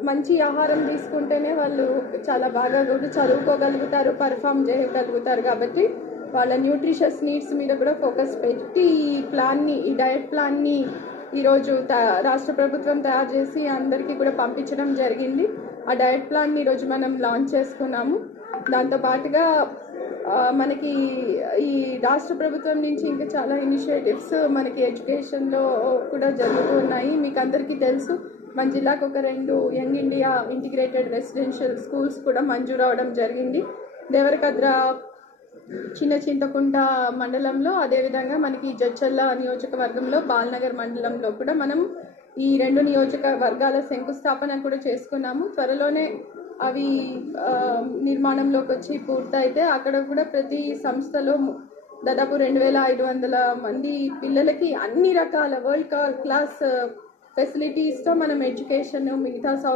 మంచి ఆహారం తీసుకుంటేనే వాళ్ళు చాలా బాగా కూడా చదువుకోగలుగుతారు పర్ఫామ్ చేయగలుగుతారు కాబట్టి వాళ్ళ న్యూట్రిషస్ నీడ్స్ మీద కూడా ఫోకస్ పెట్టి ఈ ప్లాన్ని ఈ డయట్ ప్లాన్ని ఈరోజు త- రాష్ట్ర ప్రభుత్వం తయారు చేసి అందరికీ కూడా పంపించడం జరిగింది. ఆ డయట్ ప్లాన్ని ఈరోజు మనం లాంచ్ చేసుకున్నాము. దాంతో పాటుగా మనకి ఈ రాష్ట్ర ప్రభుత్వం నుంచి ఇంకా చాలా ఇనిషియేటివ్స్ మనకి ఎడ్యుకేషన్లో కూడా జరుగుతూ ఉన్నాయి. మీకు అందరికీ తెలుసు మన జిల్లాకు ఒక రెండు young India integrated residential schools కూడా మంజూరు అవడం జరిగింది. దేవరకద్ర చిన్న చింతకుంట మండలంలో అదేవిధంగా మనకి జడ్చల్ల నియోజకవర్గంలో బాల్నగర్ మండలంలో కూడా మనం ఈ రెండు నియోజకవర్గాల శంకుస్థాపన కూడా చేసుకున్నాము. త్వరలోనే అవి ఆ, నిర్మాణంలోకి వచ్చి పూర్తయితే అక్కడ కూడా ప్రతి సంస్థలో దాదాపు రెండు వేల ఐదు వందల మంది పిల్లలకి అన్ని రకాల వరల్డ్ క్లాస్ ఫెసిలిటీస్తో మనం ఎడ్యుకేషన్ మిగతా సౌ